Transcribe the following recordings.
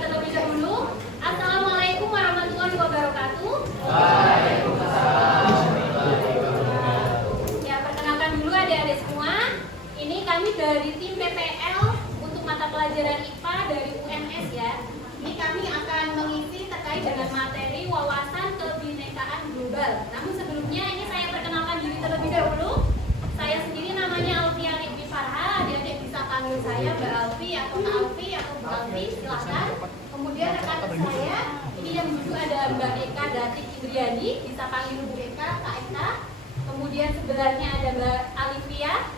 terlebih dahulu. Assalamualaikum warahmatullahi wabarakatuh. Waalaikumsalam. Ya, perkenalkan dulu adik-adik semua. Ini kami dari tim PPL untuk mata pelajaran IPA dari UNS ya. Ini kami akan mengisi terkait dengan materi wawasan kebinekaan global. Namun sebelumnya ini saya perkenalkan diri terlebih dahulu. Saya sendiri namanya Alfia Rifki Farha. Adik-adik bisa panggil saya Mbak Alfi atau Kak Alfi atau Bu Alfi, silakan. Kemudian rekan saya ini yang duduk ada Mbak Eka Datik Indriani, bisa panggil Bu Eka, Kak Eka. Kemudian sebelahnya ada Mbak Alifia,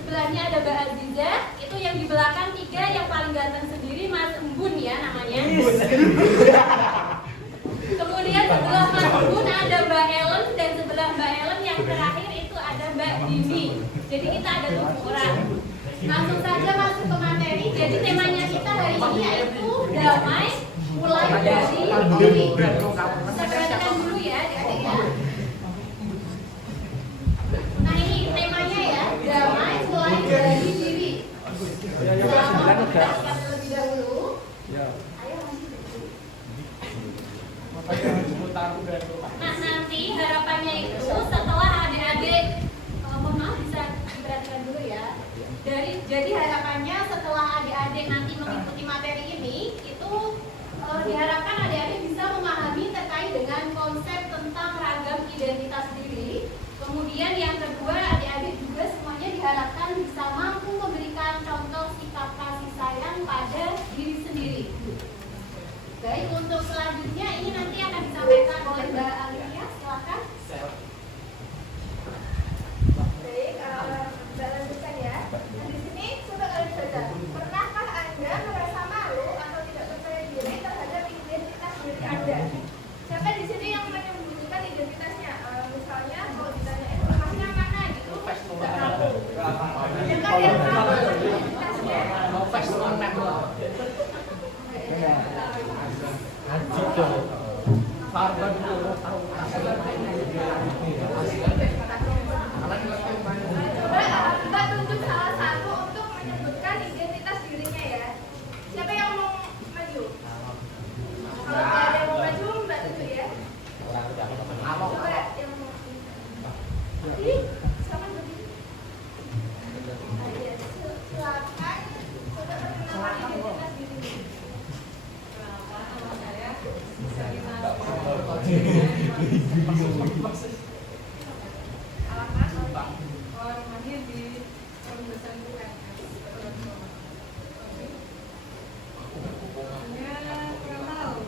sebelahnya ada Mbak Aziza. Itu yang di belakang tiga yang paling ganteng sendiri Mas Embun ya namanya. Kemudian sebelah Mas Embun ada Mbak Ellen, dan sebelah Mbak Ellen yang terakhir itu ada Mbak Dini. Jadi kita ada 7 orang. Langsung saja masuk ke materi. Jadi temanya kita hari ini yaitu damai mulai dari diri. Kita perhatikan dulu ya adik-adik ya. Nah ini temanya ya, damai mulai dari diri. Kita siap terlebih dahulu. Ayo Nah nanti harapannya itu setelah adik-adik mohon maaf bisa diperhatikan dulu ya. Jadi harapannya setelah adik-adik nanti mengikuti materi ini itu diharapkan adik-adik bisa memahami terkait dengan konsep tentang ragam identitas diri. Kemudian yang kedua, adik-adik juga semuanya diharapkan bisa mampu memberikan contoh sikap kasih sayang pada diri sendiri. Baik, untuk selanjutnya ini nanti akan disampaikan oleh Mbak Alifia, silakan. Baik, Mbak lanjutkan ya. Nah di sini coba kalian baca. Pernahkah Anda merasa malu atau tidak percaya diri terhadap identitas diri Anda? Siapa di sini yang menyembunyikan identitasnya? Misalnya kalau ditanyain rumahnya mana gitu, tidak tahu. Siapa yang tahu identitasnya? Coba Mbak tunjuk salah satu untuk menyebutkan identitas dirinya ya. Siapa yang mau maju? Kalau nggak ada yang mau maju, Mbak tunjuk ya. Coba yang mau. Ini silakan berdiri. Ayo, silakan. Coba perkenalkan identitas dirinya. Alamat rumahnya di Pembebasan UNS. Kurang tahu.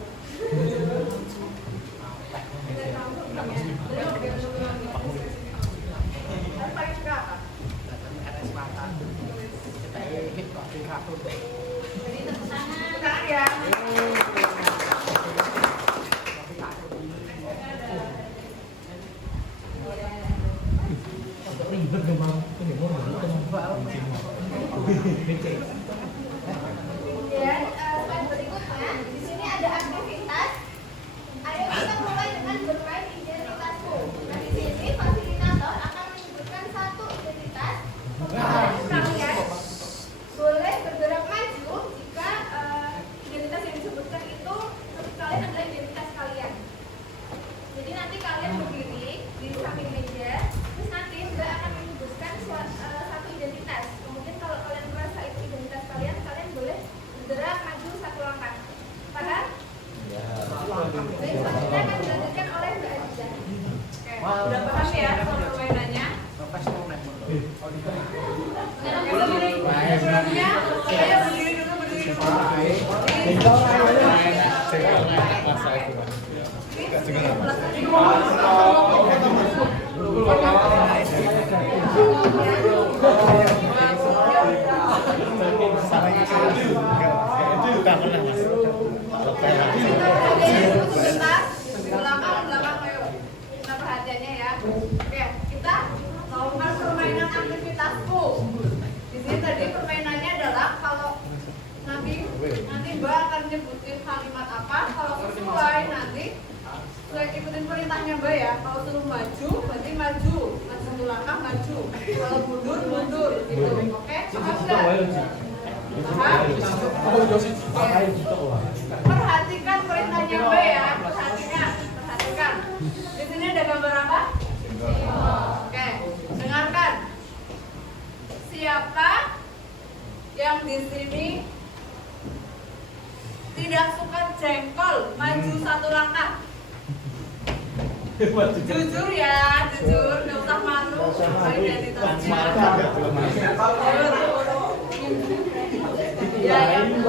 Paling suka apa? Jadi tepuk tangan. Tangan ya. Kemudian slide berikutnya di sini ada aktivitas. Ayo kita mulai dengan bermain identitasku. Nah di sini fasilitator akan menyebutkan satu identitas. Kalian boleh bergerak maju jika identitas yang disebutkan itu menurut kalian adalah identitas kalian. Jadi nanti kalian berdiri di samping meja, terus nanti Mbak akan menyebutkan satu identitas. Kemudian kalau kalian merasa itu identitas kalian, kalian boleh bergerak maju satu langkah. Paham? Ya. Baik, selanjutnya akan dilanjutkan oleh Mbak Aziza. Udah paham ya soal permainannya? Sebelumnya, saya berdiri dulu, belakang ayo. Kita perhatiannya ya. Oke, kita melakukan permainan aktivitasku. Di sini tadi permainannya adalah kalau nanti Mbak akan nyebutin kalimat apa, kalau sesuai nanti ikutin perintahnya Mbak ya. Kalau suruh maju, berarti maju satu langkah maju. Kalau mundur gitu. Oke? Paham nggak? Paham? di sini tidak suka jengkol, maju satu langkah. Jujur ya, jujur, nggak usah malu. Identitasnya. Ya, yang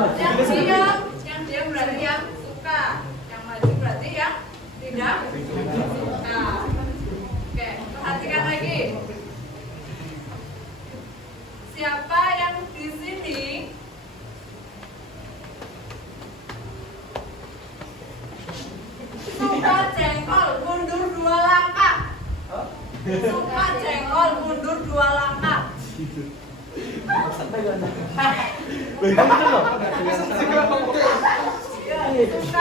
diam berarti yang suka, yang maju berarti yang tidak suka. Oke, perhatikan lagi. Siapa yang di sini suka jengkol mundur 2 langkah? Suka jengkol mundur 2 langkah. Suka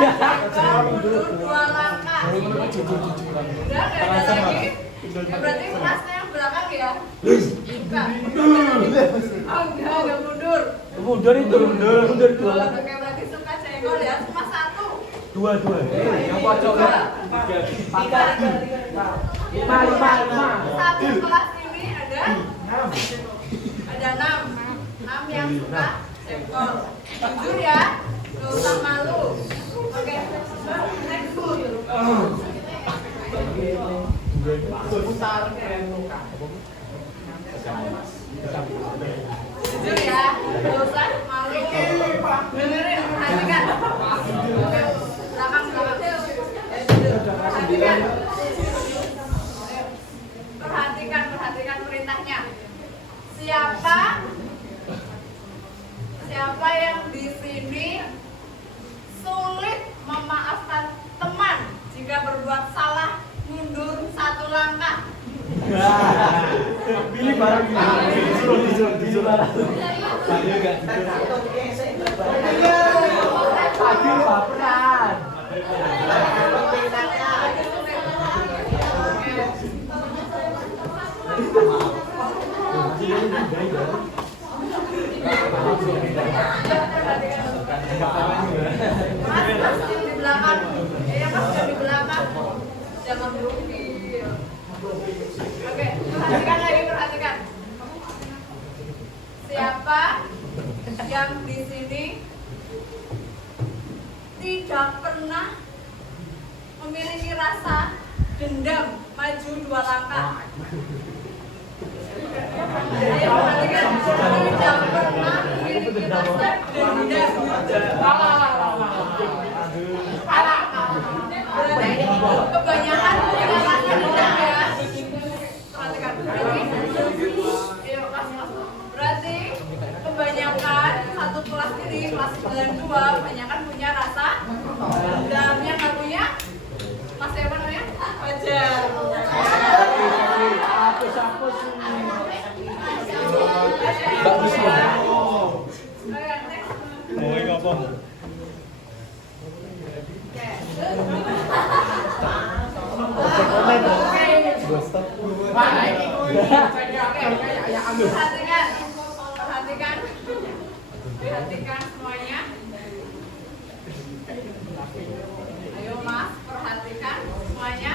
jengkol mundur 2 langkah. Udah nggak ada lagi? Ya berarti kelasnya yang belakang ya? Suka. Oh enggak mundur. Mundur itu mundur 2 langkah. Oke, berarti suka jengkol ya, cuma 1. 2. Yang pojok 3. 5. Satu kelas ini ada 6 yang suka jengkol. Jujur ya, gak usah malu. Oke, next. Jujur ya, gak usah malu. Dengerin, perhatikan. Oke, belakang. Perhatikan perintahnya. Siapa yang di sini sulit memaafkan teman jika berbuat salah, mundur 1 langkah. Pilih barang disuruh barang. Aduh, baperan. Mas di belakang, Mas di belakang, jangan grogi. Oke, perhatikan. Siapa yang di sini tidak pernah memiliki rasa dendam, maju 2 langkah. Ayo perhatikan, tidak pernah memiliki rasa dendam. Berarti kebanyakan punya rasa dendam ya. Perhatikan, berarti kebanyakan satu kelas ini, kelas 92, kebanyakan punya rasa dendam. Yang nggak punya, Mas siapa namanya? Fajar. Hapus. Bagus ya. Oh, ini apa? Perhatikan semuanya. Ayo Mas, perhatikan semuanya.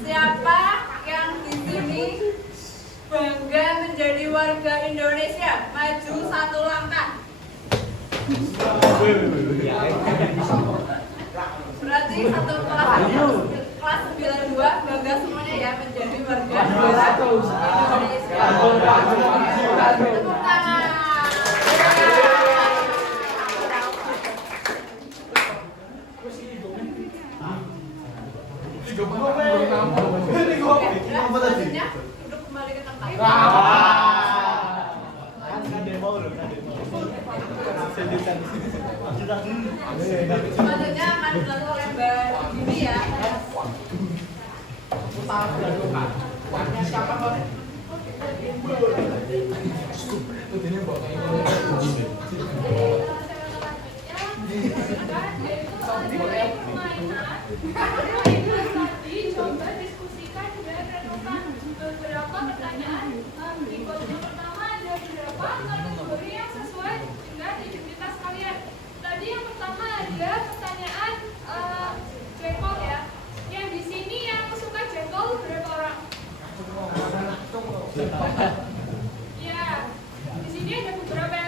Siapa yang di sini bangga menjadi warga Indonesia? Maju 1 langkah. Berarti satu kelas 92 bangga semuanya ya menjadi warga Indonesia. Tepuk tangan. Selanjutnya duduk kembali ke tempat. Selanjutnya akan dilakukan oleh Mbak Bibi ya. Coba diskusikan dan renungkan beberapa pertanyaan. Yang pertama ada beberapa kategori yang sesuai dengan identitas kalian. Tadi yang pertama ada pertanyaan jengkol ya. Yang di sini yang suka jengkol berapa orang? Ya, di sini ada beberapa yang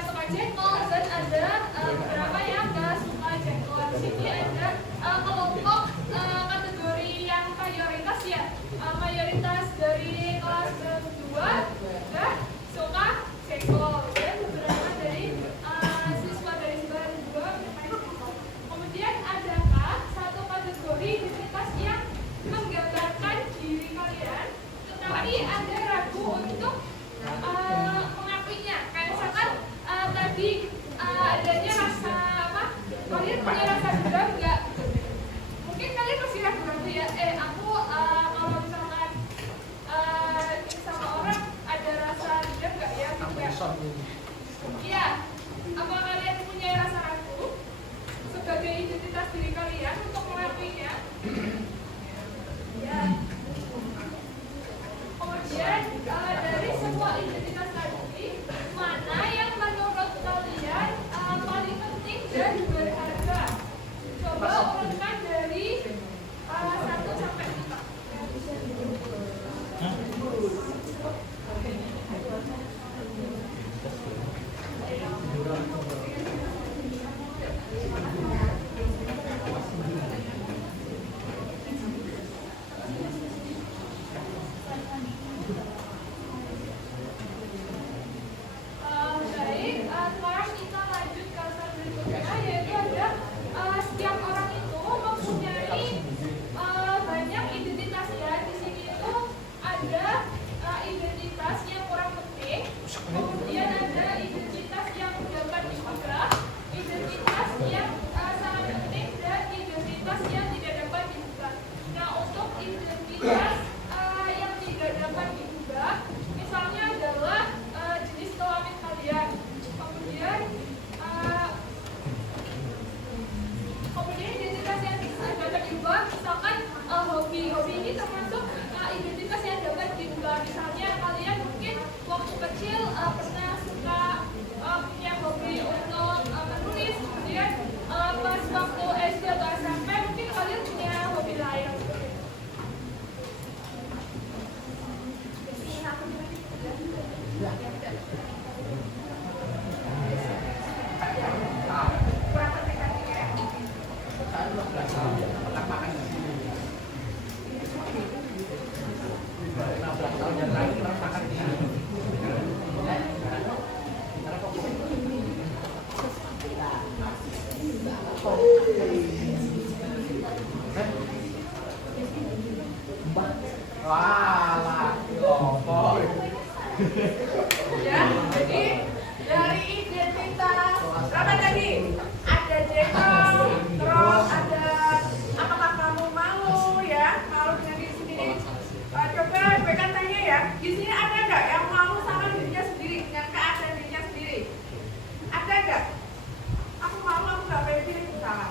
punya rasa dendam nggak? Mungkin kalian masih ragu-ragu ya. Aku kalau misalkan sama orang ada rasa dendam nggak ya? Iya. Apa kalian punya rasa ragu sebagai identitas diri kalian untuk melakuinya? Ya. Kemudian dari semua identitas tadi, mana yang menurut kalian paling penting dan berharga? Coba urutkan dari 1 sampai 5. Baik, sekarang kita lanjut ke slide berikutnya, yaitu ada setiap orang itu mempunyai banyak identitas ya. Di sini itu ada identitas yang kurang penting, kemudian ada identitas yang dapat diubah, identitas yang sangat penting, dan identitas yang tidak dapat diubah. Nah, untuk identitas yang tidak dapat diubah, misalnya adalah jenis kelamin kalian, kemudian identitas yang dapat diubah, misalkan hobi ini termasuk identitas yang dapat diubah. Misalnya kalian mungkin waktu kecil pernah suka punya hobi untuk menulis, kemudian pas waktu SD atau SMP mungkin kalian punya hobi lain. Ya, jadi dari identitas berapa tadi? Ada jengkol, terus ada apakah kamu malu ya? Malu dengan diri sendiri. Coba gue kan tanya ya, di sini ada nggak yang malu sama dirinya sendiri, dengan keadaan dirinya sendiri? Ada nggak? Aku malu, aku nggak pede, salah.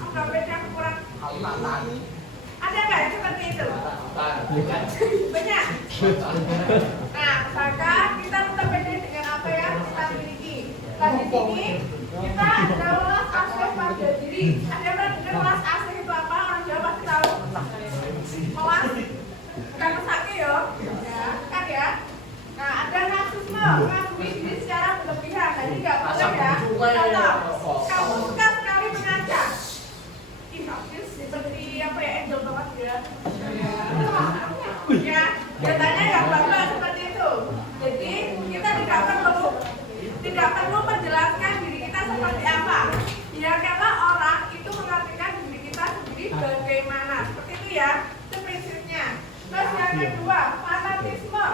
Aku nggak pede, aku kurang. Ada nggak yang seperti itu? Banyak. Nah, misalkan kita tetap pede dengan apa yang kita miliki. Nah, di sini kita ada ulas asih pada diri. Ada yang pernah dengar ulas asih itu apa? Orang Jawa pasti tahu. Melas, bukan mesake ya, kan ya. Nah, ada narsisme, mengakui diri secara berlebihan. Jadi nggak boleh ya. Contoh, kamu suka sekali mengaca. Ih, habis seperti apa ya, angel banget ya. Ya, biasanya yang bapak seperti itu. Jadi kita tidak perlu menjelaskan diri kita seperti apa. Biarkanlah orang itu mengartikan diri kita sendiri bagaimana. Seperti itu ya, itu prinsipnya. Terus yang kedua, fanatisme,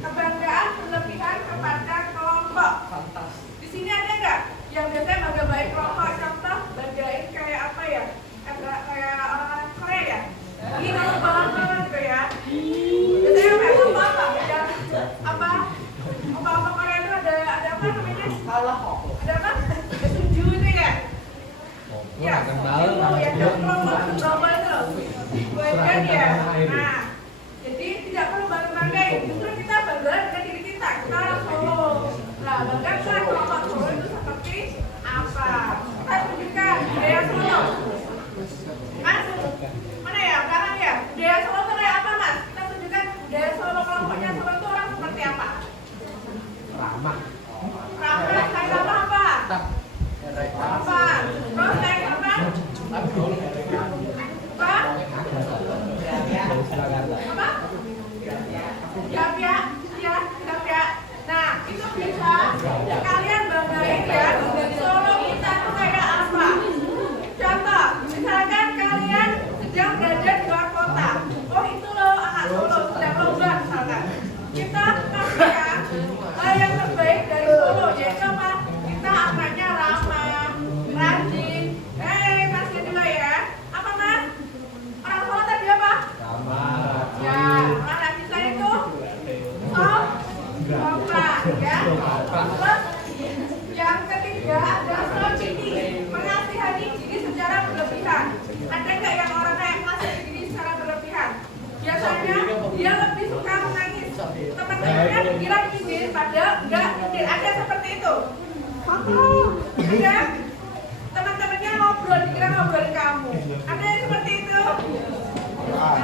kebanggaan berlebihan kepada kelompok. Di sini ada nggak yang biasanya bangga baik kelompok? Contoh, banggain kayak apa ya? Kayak orang Korea ya. Ini banget gitu ya. Biasanya kayak apa? Ya, apa Korea itu ada apa namanya? Ada apa? Suju itu ya. Ya, itu ya global itu loh. Bukan ya. Nah, jadi tidak perlu bangga-banggain. Justru kita bangga dengan diri kita. Kita orang Solo. Nah, bangga kan kelompok Solo itu seperti apa? Kita tunjukkan budaya Solo. Mas, mana ya? Sekarang ya. Budaya Solo itu kayak apa, Mas? Kita tunjukkan budaya Solo, kelompoknya Solo itu orang seperti apa? Ramah, kayak apa? Apa? Terus kayak apa? Apa? Siap ya. Nah, itu bisa kalian banggain ya. Solo kita tuh kayak apa? Contoh, misalkan kalian sedang berada di luar kota. Oh, itu loh anak Solo sedang lomba misalkan. Kita pastikan yang terbaik dari Solo, yaitu apa? Kita anaknya Udah. Teman-temannya ngobrol, dikira ngobrolin kamu. Ada yang seperti itu? Nah,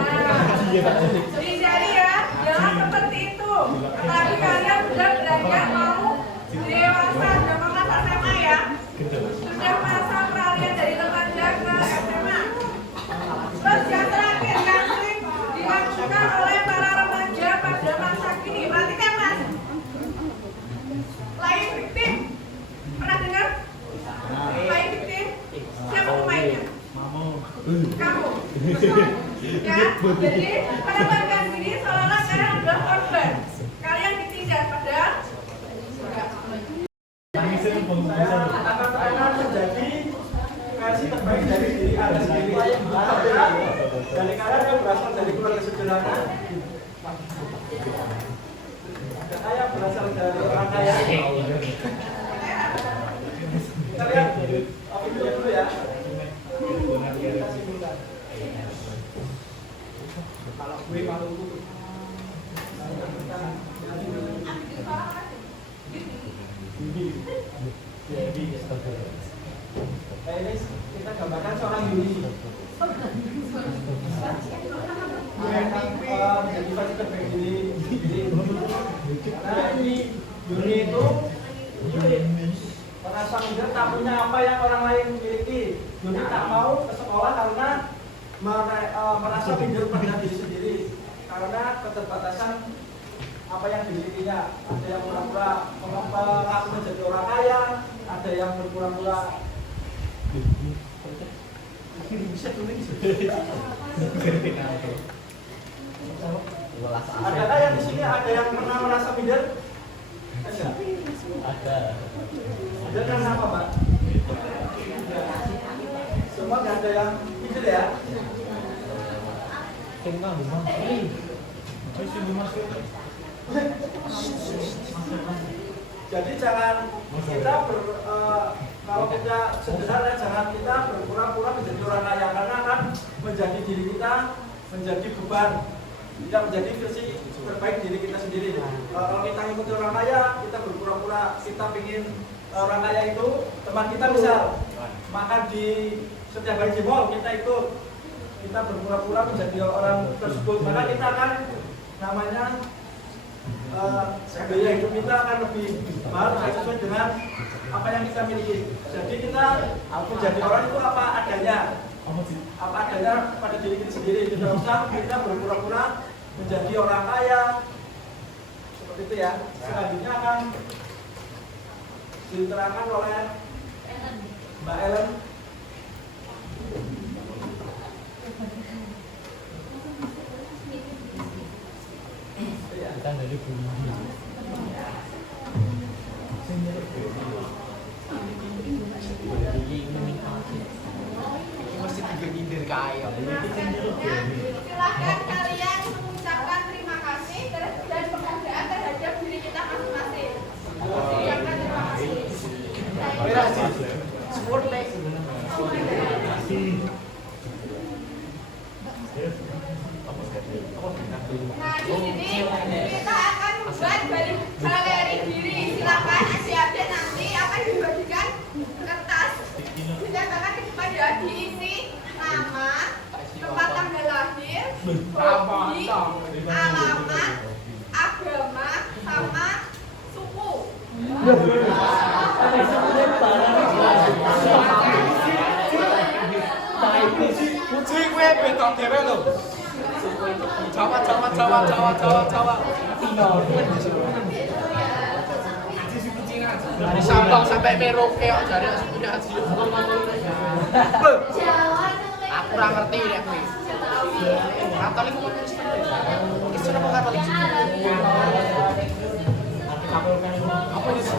dicari ya, jangan seperti itu. Apalagi kalian sudah beranjak mau dewasa, sudah mau masa SMA ya. Sudah masa peralihan dari remaja ke SMA. Terus yang terakhir yang sering dilakukan oleh para remaja pada masa kini. Perhatikan mas. Playing victim. Pernah dengar? Playing victim. Siapa pemainnya? Kamu. Ya, jadi menempatkan diri seolah-olah kalian adalah korban. Kalian ditindas padahal enggak. Akan menjadi versi terbaik dari diri Anda sendiri. Dari kalian yang berasal dari keluarga sederhana, saya berasal dari orang kaya. Kita lihat videonya dulu ya. Kalau gue malu ini kita gambarkan seorang Yuni. Menjadi versi terbaik diri. Karena ini Yuni itu merasa minder tak punya apa yang orang lain miliki. Yuni tak mau ke sekolah karena merasa minder pada diri sendiri karena keterbatasan apa yang dimilikinya. Ada yang pura-pura mengaku menjadi orang kaya, ada yang berpura-pura bisa tulis. Adakah yang di sini ada yang pernah merasa minder? Ada. Minder karena apa, Pak? Semua nggak ada yang minder ya? Jadi jangan kita kalau kita sederhana, jangan kita berpura-pura menjadi orang kaya karena akan menjadi diri kita menjadi beban, tidak menjadi versi terbaik diri kita sendiri. Kalau kita ngikuti orang kaya, kita berpura-pura kita ingin orang kaya itu teman kita misal makan di setiap hari di mall, kita ikut, kita berpura-pura menjadi orang tersebut, maka kita akan namanya biaya hidup kita akan lebih mahal sesuai dengan apa yang kita miliki. Jadi kita menjadi orang itu apa adanya pada diri kita sendiri. Tidak usah kita berpura-pura menjadi orang kaya seperti itu ya. Selanjutnya akan diterangkan oleh Mbak Ellen. Kita dari bumi. Mesti tiga kaya. Silahkan kalian mengucapkan terima kasih dan penghargaan terhadap diri kita masing-masing. Ucapkan terima kasih. Nah, di sini kita akan membuat galeri diri. Silakan adik-adik nanti akan dibagikan kertas. Dinyatakan kepada diisi nama, tempat tanggal lahir, hobi, alamat, agama, sama suku. Kucing gue betok dhewe lho. Jawa. Dari Sabang sampai Merauke kok jare punya haji. Aku ora ngerti nek kuwi. Katolik kok Kristen apa Katolik? Apa itu?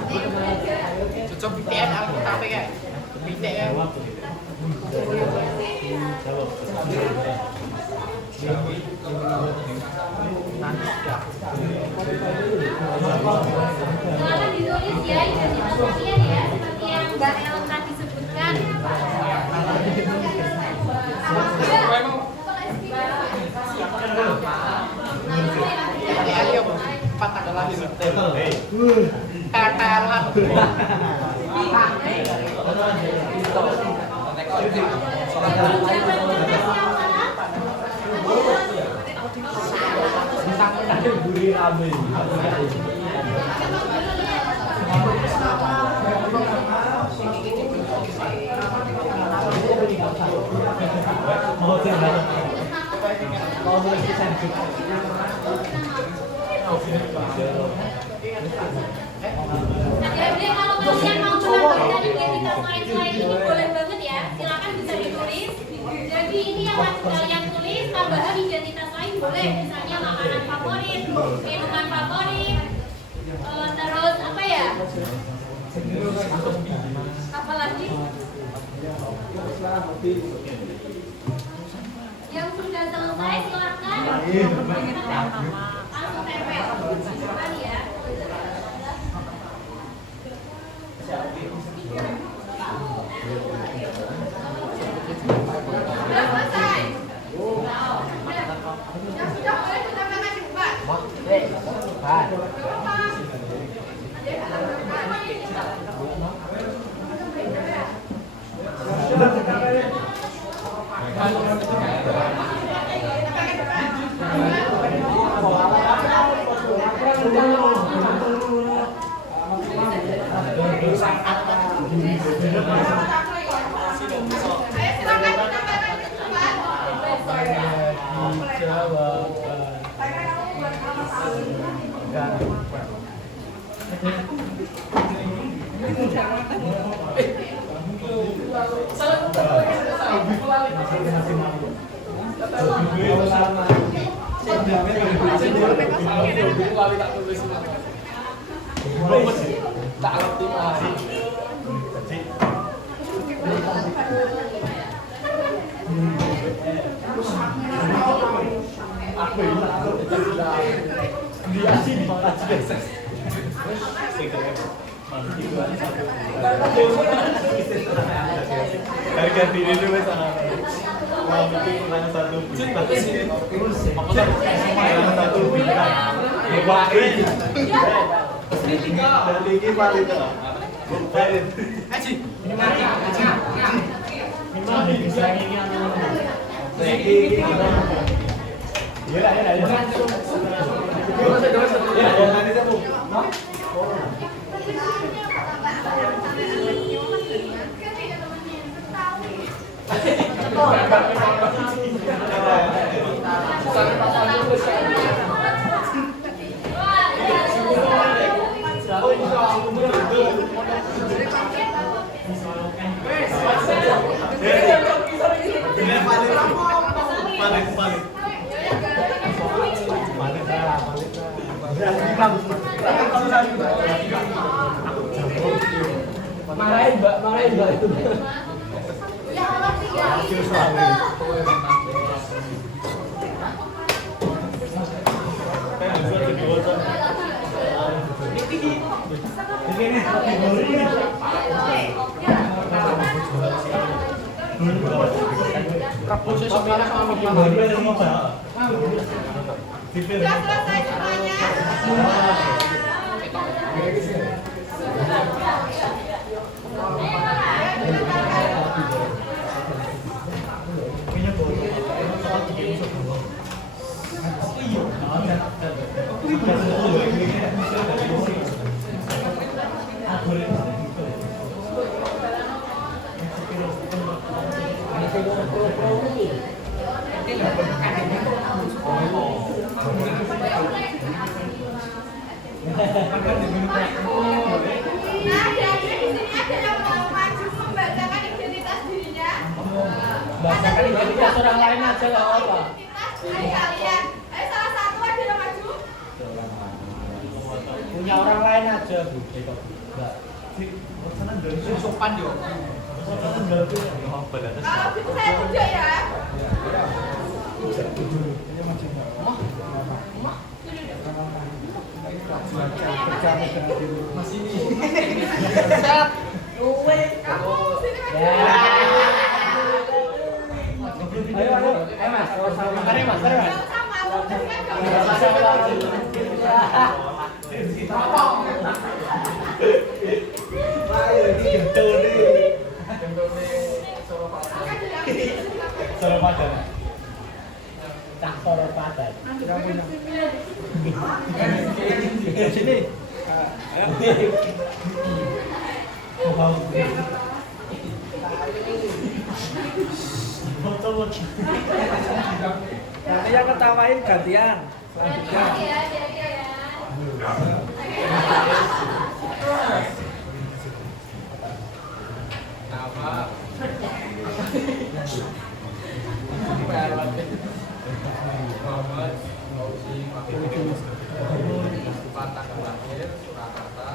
Cocok BTN Alkitab kayak. BTN. Silakan ditulis ya identitas kalian ya, seperti yang Mbak El tadi sebutkan. Ayo, 4 tanggal lahir. Tetelan. jabat tangan siapa? Ada buri rame. Mau tinggal. Mau lagi sanjut. Adik-adik kalau kalian mau menambahkan identitas lain-lain ini boleh banget ya. Silakan bisa ditulis. Jadi ini yang harus kalian tulis tambahan identitas lain boleh. Misalnya makanan favorit, minuman favorit, terus apa ya? Apa lagi? Yang sudah selesai silakan langsung tempel. Coba ya. Sudah selesai. Yang sudah boleh ditambahkan di depan. Ayo silakan ditambahkan di depan. Tak ngerti mari. Aku dia sih harga diri itu wes mau bikin mana satu bintang satu bintang hebat tinggi paling itu aji ini mari ini bisa ini ya nanti satu marahin mbak itu. Ya Allah, Sudah selesai semuanya. Nah, adik-adik di sini ada yang mau maju membacakan identitas dirinya. Bacakan identitas orang lain aja nggak apa-apa. Identitas kalian. Ayo salah satu ada yang maju. Punya orang lain aja bu. Enggak. Sopan yo. Kalau gitu saya tunjuk ya. Masih ini. Kamu sini maju. Ayo mas, mari mas. Nggak usah malu, tapi kan kamu Ayo, ini gentol nih. akan diambil. Solo padan. Tak soro padan. Sini. Foto-foto. Nah, ini yang ketawain gantian. Hati-hati ya, hati-hati ya. Muhammad Fauzi Mahmud Tempat tanggal lahir Surakarta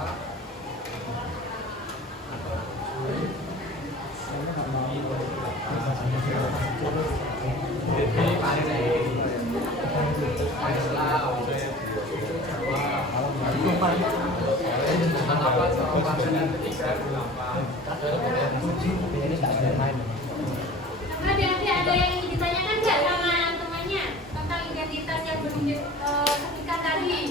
Jadi Islam apa jawaban yang ketiga 8 Hati-hati, ada yang ingin ditanyakan nggak sama temannya tentang identitas yang belum disebutkan tadi?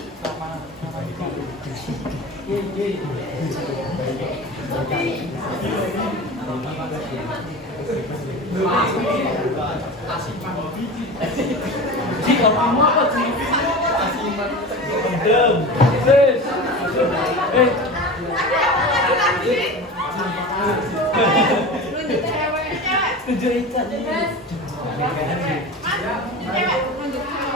Jika kamu apa sih? Belum. Cerita Terus, ayo maju lah.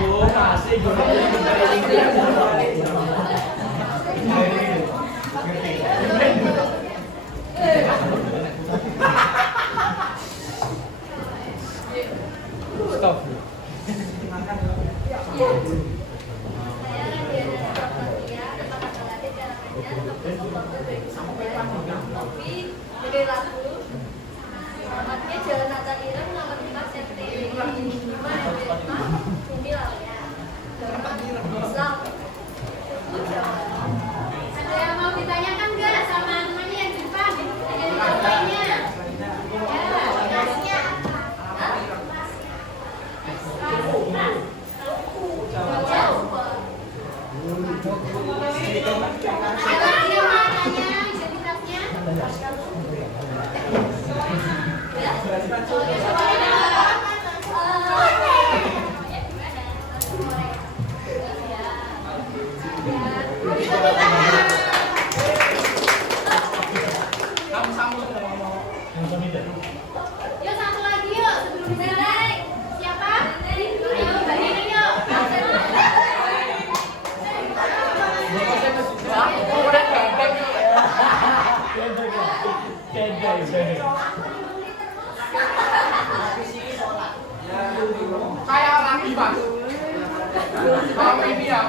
Oh, masih Stop. Dari lagu alamatnya Jalan Natal Ireng nomor 4 CT 5 ini lah ya. Islam. Ada yang mau ditanyakan nggak sama temannya yang di depan? Identitas lainnya? Ya. Nasnya Ada yang mau tanya identitasnya? Yuk satu lagi yuk sebelum selesai. Siapa? Ayo Mbak Nini yuk. Kayak lagi mas Kalau ini ya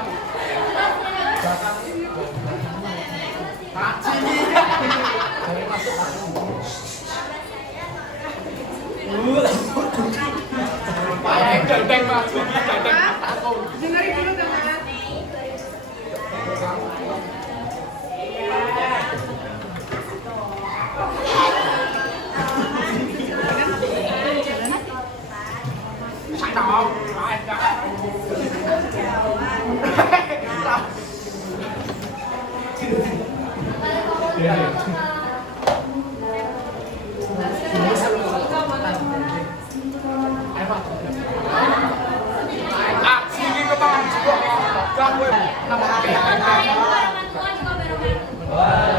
Kayak ganteng mas Dengerin dulu teman. Saya mau Sini ke tangan juga. Kamu nama Assalamualaikum warahmatullahi wabarakatuh.